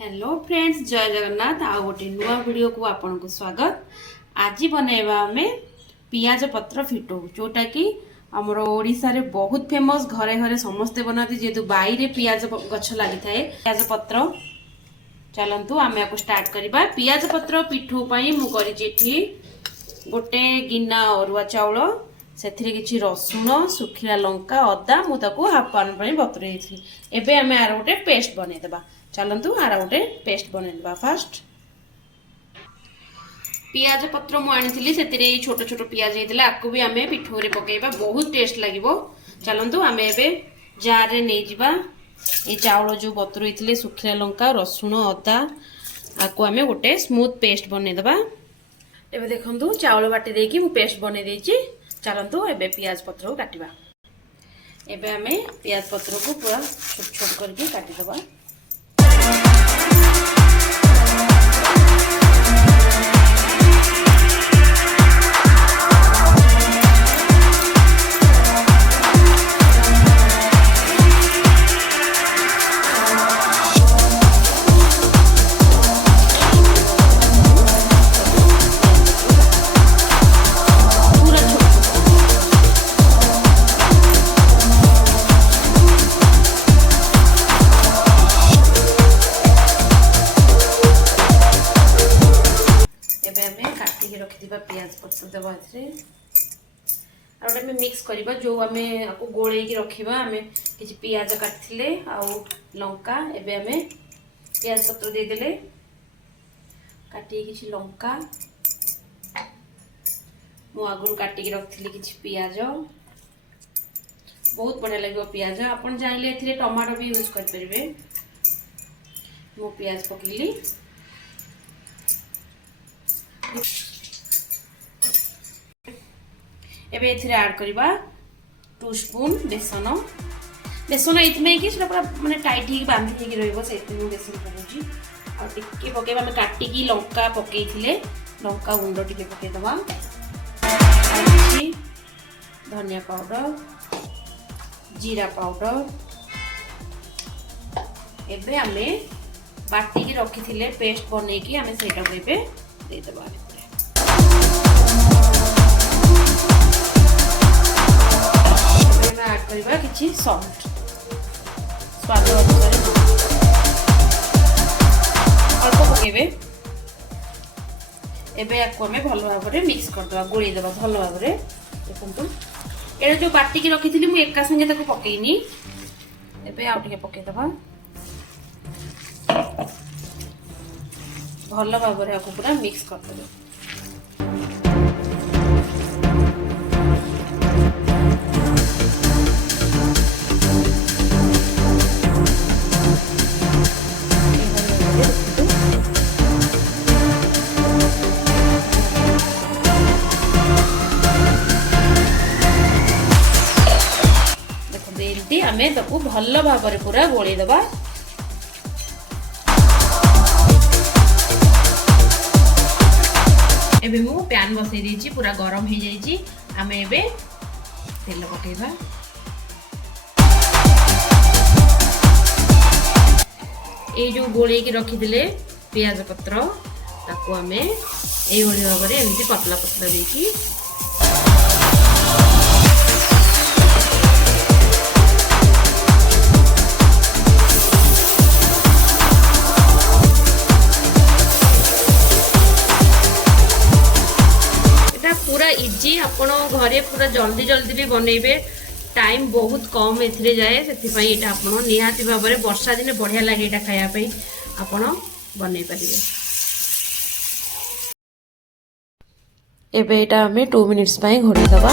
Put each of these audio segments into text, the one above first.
Hello friends, जय जगन्नाथ। आ गोटे नुआ वीडियो को आपन को स्वागत। आज बनैबा आमे पियाज पत्र फिटो, जोटा कि हमर ओडिसा रे बहुत फेमस। घरे घरे समस्ते बनाती, जेतु बाई रे पियाज गछ लागि थाए। पियाज पत्र चलंतु आमे को स्टार्ट करबा। पियाज पत्र पिठो पई मु करि जेठी गोटे गिना अरुआ चाउल, सेथिरे किछि रसुण, सुखिला लंका, अदा मु ताको हाफ पान पई बतुरै थी। एबे आमे आर गोटे पेस्ट बनै देबा। चलतु आर गोटे पेस्ट बनवा। फास्ट पियाज पत्र मुझे से छोट छोट पियाज होता आपको भी आम पिठो रे पकेबा, बहुत टेस्ट लगे। चलतु आम ए जार रे नहीं जावा। ये चाउल जो बतुरई सुखिला लंका, रसुण, अदा आपको आम गोटे स्मूथ पेस्ट बनईदेवा। एबे देखंतु चाउल बाटी देकी मु पेस्ट बनई देछि। चलतु एबे पियाज पत्र को काटिबा। एबे आम पियाज पत्र को पूरा छोट छोट करके काटिदेबा। रखिथिबा पियाज पत्र देबा एथरे और आमे मिक्स करबा। जो आमे आपको गोळेई की रखिबा। आमे किछि पियाज काटथिले आ लंका, एबे आमे पियाज पत्र दे देले, काटी किछि लंका मु आगुर काटी की रखथिले किछि पियाज। बहुत बढ़िया लागो पियाज। आपण चाहिले एथरे टमाटो भी यूज कर परबे। मु पियाज पकेली। एबे एथिरे ऐड करबा 2 स्पून बेसन। बेसन इतमे कि सेटा पूरा माने टाइट ही बांधी ही रहइबो, सेति बेसन पकोजी। आ टिके पकेबा। हम काटी की लंका पकेइथिले, लंका गुंड टिके पके दबा। धनिया पाउडर, जीरा पाउडर। एबे हमें बाटी की रखिथिले पेस्ट बनै की हमें सेटा एबे दे दबा। ऐड करबा किछि सॉल्ट स्वाद अनुसार अल्प पकेबे। एबे याको हमें भल भाव में मिक्स कर दबा, गोळी दबा भल भाव में। देखंतु ए जो बाटी की रखिथिली मु एका संगे ताको पकेइनी। एबे आउ टिके पके दबा भल भाव में। याको पूरा मिक्स कर दबा। हमें ताकू भल भाव में पूरा गोली दबा। एबे मु पैन बसई देछि, पूरा गरम हो जाइछि। हमें एबे तेल पकेबा। ए जो गोली की रखी दिले पियाज पत्र ताकू हमें ए ओली भाव में एमती पतला पतला देछि। पूरा इजी, आपण घरे पूरा जल्दी जल्दी भी बनइबे। टाइम बहुत कम एथिरे जाए, सेति पई एटा आपण निहाती भाव में वर्षा दिन बढ़िया लागे एटा खाया पई आपण बनई परिबे। एबे एटा हमें 2 मिनिट्स पई घोड़ी दबा।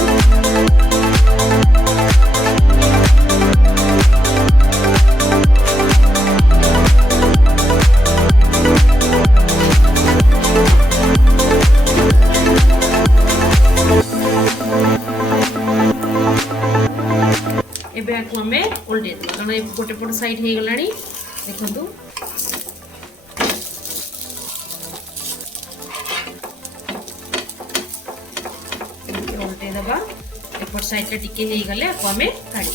एबे आको हमें उल्टे देबा, कारण गोटे पट साइड हे गलानी। देखंतु उल्टे देबा। एपट साइड रे टिके हे गले आको हमें काढी।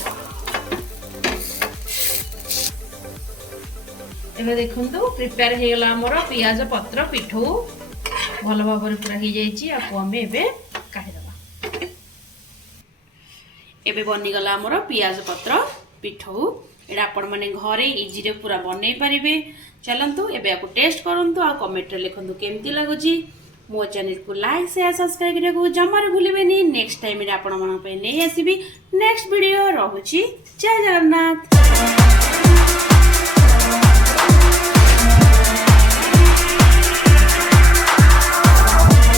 एबे देखंतु प्रिपेयर हे गेला हमर पियाज पत्र पिठो भल भाव पूरा हो जाइए आपको आम एवं काढ़ीदे एबे बनी गला हमर पियाज पत्र पिठो एटा आपण माने घरे इजी रे पूरा बनै पारिबे। चलंतु एबे आपको टेस्ट करंतु आ कमेंट रे लिखंतु केमती लागुची। मो चैनल को लाइक शेयर सब्सक्राइब करिया को जमार भूलिबेनी। नेक्स्ट टाइम रे आपण मन पे नै आसीबी नेक्स्ट वीडियो रहूची। जय जगन्नाथ।